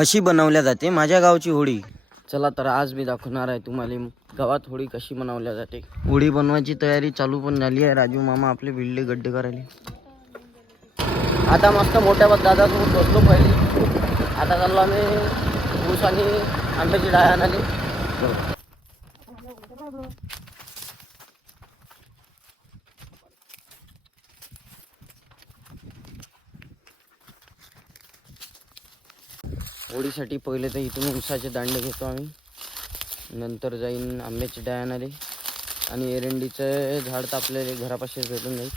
अशी बनवल्या जाते माझ्या गावची होळी. चला तर आज मी दाखवणार आहे तुम्हाला गावात होळी कशी बनवल्या जाते. होळी बनवायची तयारी चालू पण झाली आहे. राजू मामा आपले भिडले गड्डे करायले. आता मस्त मोठ्या दादासोबत बसलो पहिले. आता चाललो आम्ही ऊस आणि आंब्याची डाळ आणायला. होळीसाठी पहिले तर इथून ऊसाचे दांडे घेतो आम्ही. नंतर जाईन आंब्याची डाळ आणायला आणि एरंडीचं झाड तर आपल्याला घरापाशीच भेटून जाईल.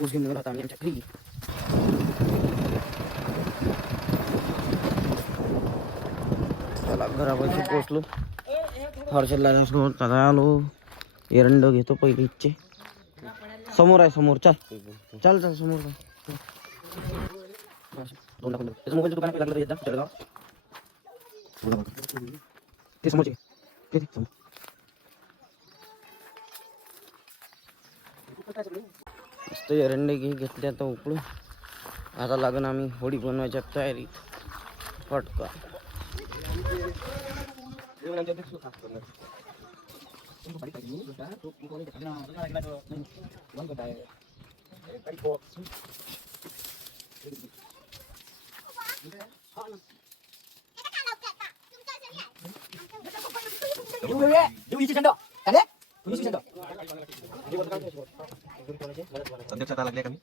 ऊस घेऊन गेला आम्ही आमच्या घरी. चला घरापाशी पोचलो. हर्षदला आलो. एरंड घेतो पहिले इच्छे. समोर आहे समोर. चल चल चल समोर. मोबाईलचं दुकान लागलं एकदा जळगाव ते समोरचे मस्त एरंडे घेतले. आता उकळून आता लागण आम्ही होळी बनवायच्या तयारीत. फटका अध्यक्षता लागले कमी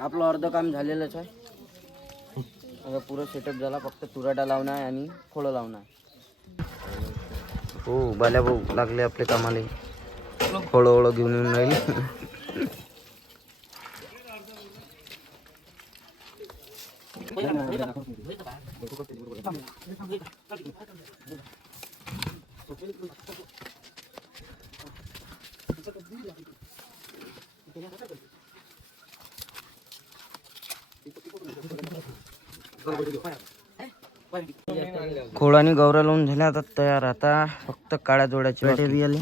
आपलं अर्ध काम झालेलंच आहे. आता पुरं सेटअप झाला. फक्त तुराडा लावणं आहे आणि खोळं लावणं आहे. हो बाल्या भाऊ लागले आपले कामाले. खोळं ओळं घेऊन येऊन राहिले. खोळानी गौरा लावून झाल्या आता तयार. आता फक्त काळ्या जोड्याची वाटे बी आले.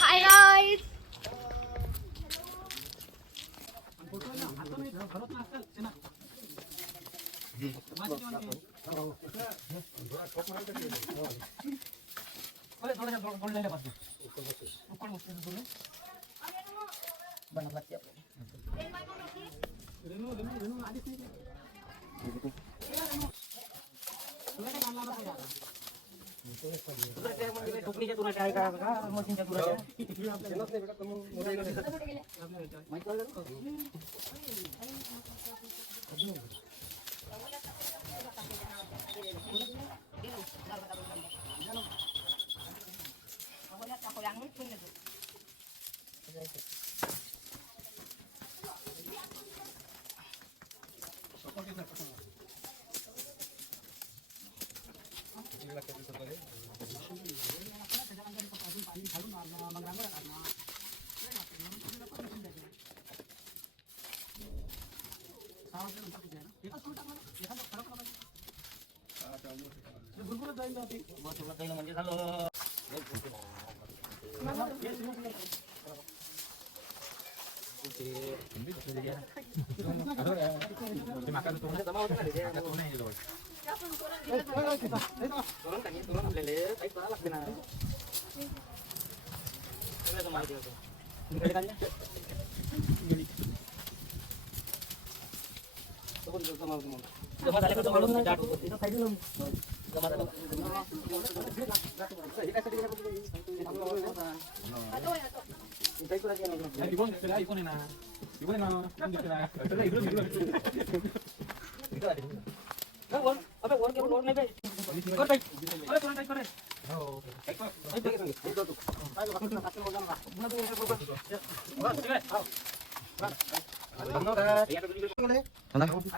Hi guys.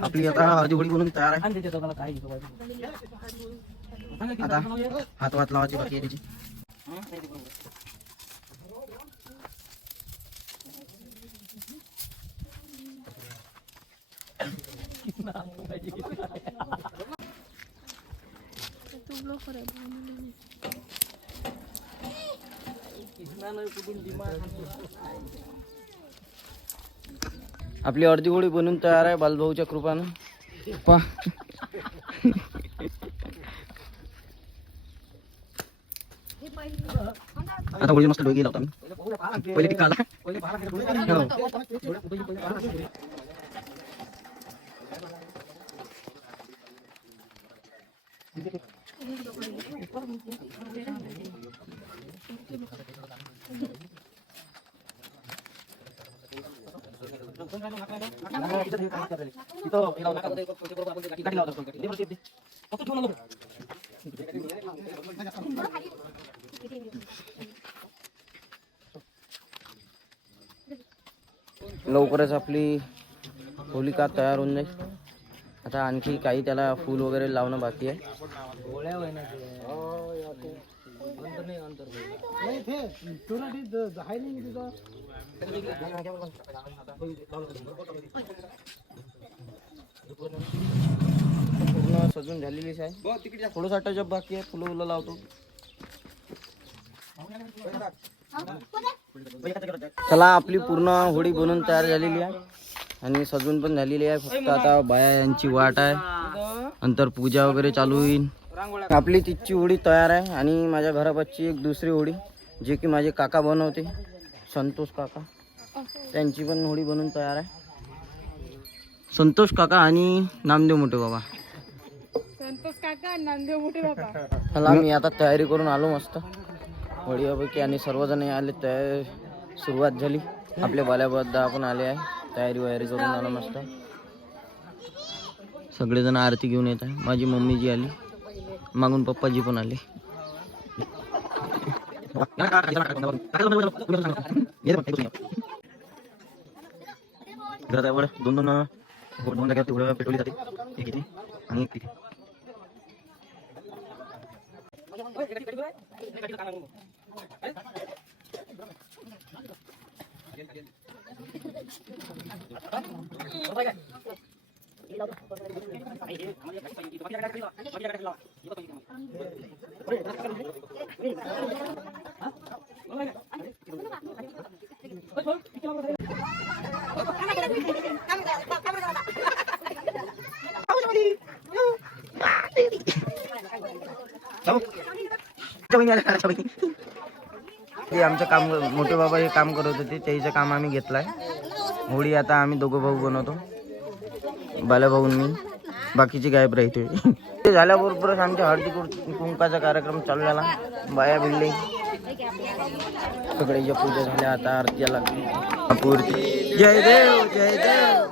आपली आता अर्धी होळी बनून तयार आहे. आता हात वात लावायची बाकी आहे त्याची. आपली अर्धी होळी बनून तयार आहे बालभाऊच्या कृपानं. पा आता होळी मस्त डोकी लावतो आम्ही. पहिले टिक्का आला. लवकरच आपली होलिका तयार होऊन जाईल. आता आणखी काही त्याला फूल वगैरे लावणं बाकी आहे. पूर्ण सजून झालेलीच आहे. थोडंसं टचअप बाकी आहे. फुलं फुलं लावतो. चला आपली पूर्ण होळी बनवून तयार झालेली आहे आणि सजून पण झालेली आहे. फक्त आता बाया यांची वाट आहे. नंतर पूजा वगैरे चालू होईल. आपली तिची होळी तयार आहे आणि माझ्या घरापासची एक दुसरी होळी जे की माझे काका बनवते, संतोष काका, त्यांची पण होळी बनवून तयार आहे. संतोष काका आणि नामदेव मोठे बाबा. संतोष काका नामदेव मोठे बाबा. चला मी आता तयारी करून आलो मस्त होळीपैकी आणि सर्वजण आले. सुरुवात झाली. आपले बाल्याबद्दा आपण आले आहे. तयारी वयारी करून आलो मस्त. सगळेजण आरती घेऊन येत आहे. माझी मम्मी जी आली, मागून पप्पाजी पण आले. दोन दोन जागेवर तेवढं पेटवली जाते. एक इथे आणि एक तिथे. आमचं काम मोठे बाबा हे काम करत होते, त्याचं काम आम्ही घेतलंय. होळी आता आम्ही दोघं भाऊ बनवतो, बाला भाऊन मी. बाकीची गायब राहते. ते झाल्याबरोबरच आमच्या हळदी कुंकाचा कार्यक्रम चालू झाला. बाया भिडले, सगळ्याच्या पूजा झाल्या. आता आरती लागली. जय देव जय देव.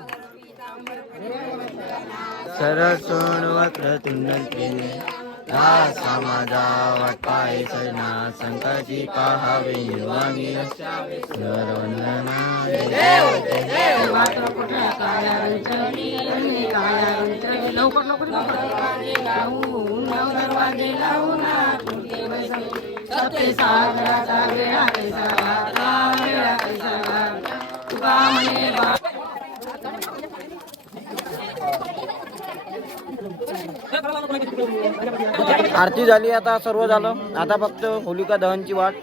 सरळ सोड वक्र तुंडते समाजा वाटपाय सैना संकटी पाहावे निर्वाणी नरवंदना. आरती झाली. आता सर्व झालं. आता फक्त होलिका दहनची वाट.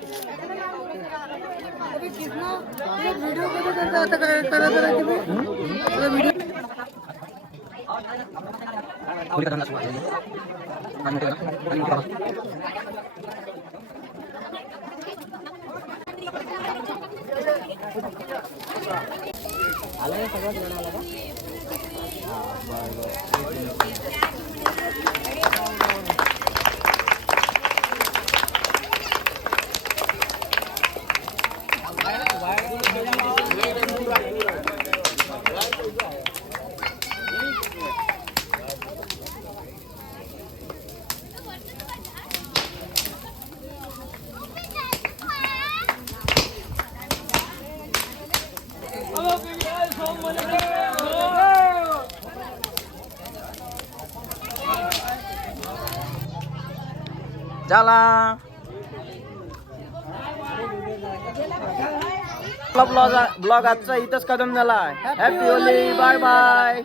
चला ब्लॉग आजचा इथंच खतम झाला. Happy Holi, bye bye.